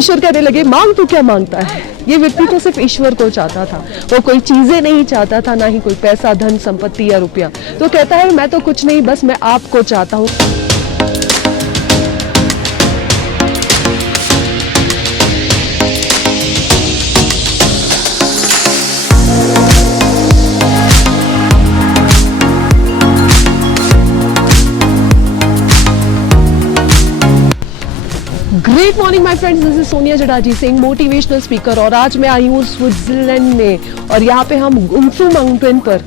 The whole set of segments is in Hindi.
ईश्वर कहने लगे मांग तो क्या मांगता है। ये व्यक्ति तो सिर्फ ईश्वर को चाहता था, वो कोई चीजें नहीं चाहता था, ना ही कोई पैसा, धन, संपत्ति या रुपया। तो कहता है मैं तो कुछ नहीं, बस मैं आपको चाहता हूँ। Great morning my friends, this is Sonia जडाजी सिंह, मोटिवेशनल स्पीकर। और आज मैं आई हूँ स्विट्जरलैंड में और यहाँ पे हम गुम्फू माउंटेन पर।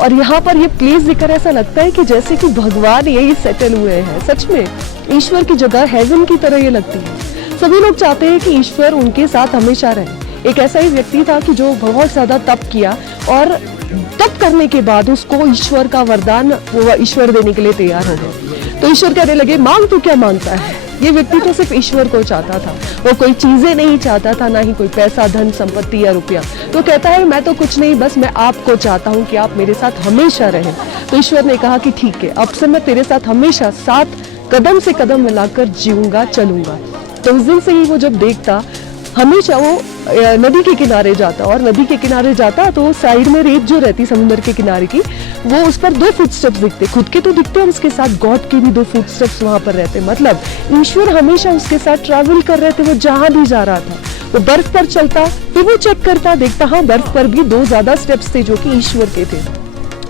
और यहाँ पर ये प्लेस देखकर ऐसा लगता है कि जैसे कि भगवान यही सेटल हुए हैं। सच में ईश्वर की जगह हेवन की तरह ये लगती है। सभी लोग चाहते हैं कि ईश्वर उनके साथ हमेशा रहे। एक ऐसा ही व्यक्ति था कि जो बहुत ज्यादा तप किया और तप करने के बाद उसको ईश्वर का वरदान वो ईश्वर देने के लिए तैयार हो गए। तो ईश्वर कहने लगे मांग तो क्या मांगता है। ये व्यक्ति तो सिर्फ ईश्वर को चाहता था, वो कोई चीजें नहीं चाहता था, ना ही कोई पैसा, धन, संपत्ति या रुपया। तो कहता है मैं तो कुछ नहीं, बस मैं आपको चाहता हूँ कि आप मेरे साथ हमेशा रहें। तो ईश्वर ने कहा कि ठीक है, अब से मैं तेरे साथ हमेशा साथ कदम से कदम मिलाकर जीऊंगा, चलूंगा। तो उस दिन से ही वो जब देखता, हमेशा वो नदी के किनारे जाता, और नदी के किनारे जाता तो साइड में रेत जो रहती समुद्र के किनारे की, वो उस पर 2 फुटस्टेप्स दिखते, खुद के तो दिखते हैं, उसके साथ गॉड के भी 2 फुटस्टेप्स वहां पर रहते। मतलब ईश्वर हमेशा उसके साथ ट्रैवल कर रहे थे, वो जहां भी जा रहा था। वो बर्फ पर चलता, फिर वो चेक करता, देखता हाँ बर्फ पर भी 2 ज्यादा स्टेप्स थे जो कि ईश्वर के थे।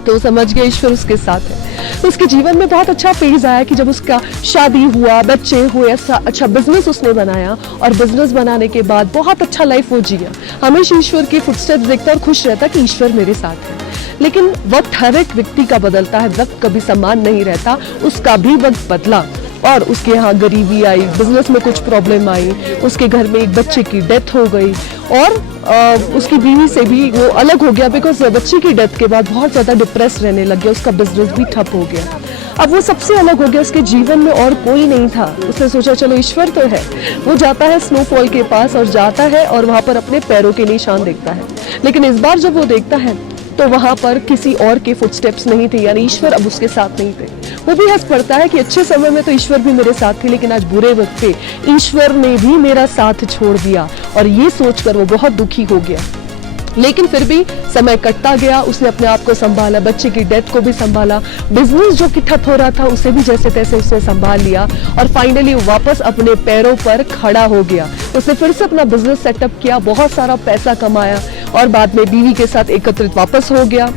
तो समझ गया ईश्वर उसके साथ है। तो उसके जीवन में बहुत अच्छा फेज आया कि जब उसका शादी हुआ, बच्चे हुए, अच्छा बिजनेस उसने बनाया, और बिजनेस बनाने के बाद बहुत अच्छा लाइफ वो जिया। हमेशा ईश्वर के फुटस्टेप्स देखता और खुश रहता कि ईश्वर मेरे साथ है। लेकिन वक्त हर एक व्यक्ति का बदलता है, वक्त कभी समान नहीं रहता। उसका भी वक्त बदला और उसके यहाँ गरीबी आई, बिजनेस में कुछ प्रॉब्लम आई, उसके घर में एक बच्चे की डेथ हो गई और उसकी बीवी से भी वो अलग हो गया, बिकॉज बच्चे की डेथ के बाद बहुत ज्यादा डिप्रेस रहने लग गया, उसका बिजनेस भी ठप हो गया। अब वो सबसे अलग हो गया, उसके जीवन में और कोई नहीं था। उसने सोचा चलो ईश्वर तो है। वो जाता है स्नोफॉल के पास और जाता है और वहां पर अपने पैरों के निशान देखता है। लेकिन इस बार जब वो देखता है तो वहां पर किसी और के फुटस्टेप्स नहीं थे, यानी ईश्वर अब उसके साथ नहीं थे। वो भी हंस पड़ता है कि अच्छे समय में तो ईश्वर भी मेरे साथ थे, लेकिन आज बुरे वक्त पे ईश्वर ने भी मेरा साथ छोड़ दिया। और ये सोचकर वो बहुत दुखी हो गया। लेकिन फिर भी समय कटता गया, उसने अपने आप को संभाला, बच्चे की डेथ को भी संभाला, बिजनेस जो कि ठप हो रहा था उसे भी जैसे तैसे उसने संभाल लिया और फाइनली वापस अपने पैरों पर खड़ा हो गया। उसने फिर से अपना बिजनेस सेटअप किया, बहुत सारा पैसा कमाया और बाद में बीवी के साथ एकत्रित वापस हो गया।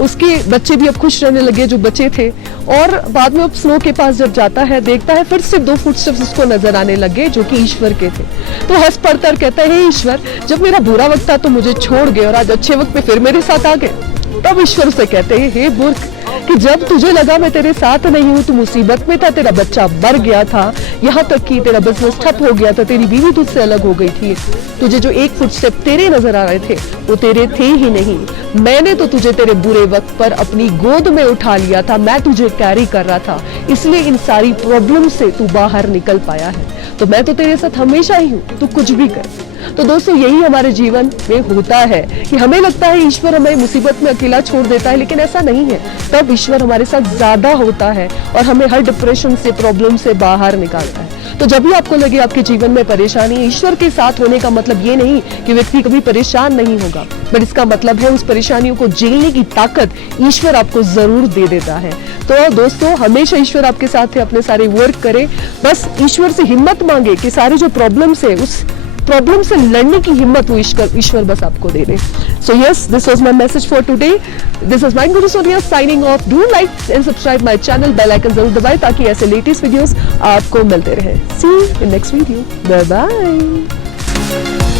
उसके बच्चे भी अब खुश रहने लगे जो बचे थे। और बाद में अब स्नो के पास जब जाता है, देखता है फिर से 2 फुटस्टेप्स उसको नजर आने लगे जो कि ईश्वर के थे। तो हंस पड़ता और कहता है हे ईश्वर, जब मेरा बुरा वक्त था तो मुझे छोड़ गए और आज अच्छे वक्त में फिर मेरे साथ आ गए। तब ईश्वर से कहते हैं हे मूर्ख, कि जब तुझे लगा मैं तेरे साथ नहीं हूँ, तू मुसीबत में था, तेरा बच्चा मर गया था, यहाँ तक कि तेरा बिजनेस ठप हो गया था, तेरी बीवी तुझसे अलग हो गई थी, तुझे जो 1 फुटस्टेप तेरे नजर आ रहे थे वो तेरे थे ही नहीं। मैंने तो तुझे तेरे बुरे वक्त पर अपनी गोद में उठा लिया था, मैं तुझे कैरी कर रहा था, इसलिए इन सारी प्रॉब्लम से तू बाहर निकल पाया है। तो मैं तो तेरे साथ हमेशा ही हूँ, तू कुछ भी कर। तो दोस्तों यही हमारे जीवन में होता है कि हमें लगता है ईश्वर हमें मुसीबत में अकेला छोड़ देता है, लेकिन ऐसा नहीं है। तब ईश्वर हमारे साथ ज्यादा होता है और हमें हर डिप्रेशन से, प्रॉब्लम से बाहर निकालता है। तो जब भी आपको लगे आपके जीवन में परेशानी, ईश्वर के साथ होने का मतलब ये नहीं कि व्यक्ति कभी परेशान नहीं होगा, बट इसका मतलब है उस परेशानियों को झेलने की ताकत ईश्वर आपको जरूर दे देता है। तो दोस्तों हमेशा ईश्वर आपके साथ है, अपने सारे वर्क करें, बस ईश्वर से हिम्मत मांगे कि सारे जो प्रॉब्लम्स है उस प्रॉब्लम से लड़ने की हिम्मत वो ईश्वर बस आपको दे दे। So yes, this was my message for today. This is my guru Sonia signing off. Do like and subscribe my channel, bell icon जरूर दबाएं ताकि ऐसे लेटेस्ट वीडियोस आपको मिलते रहे। See you in next video, bye bye.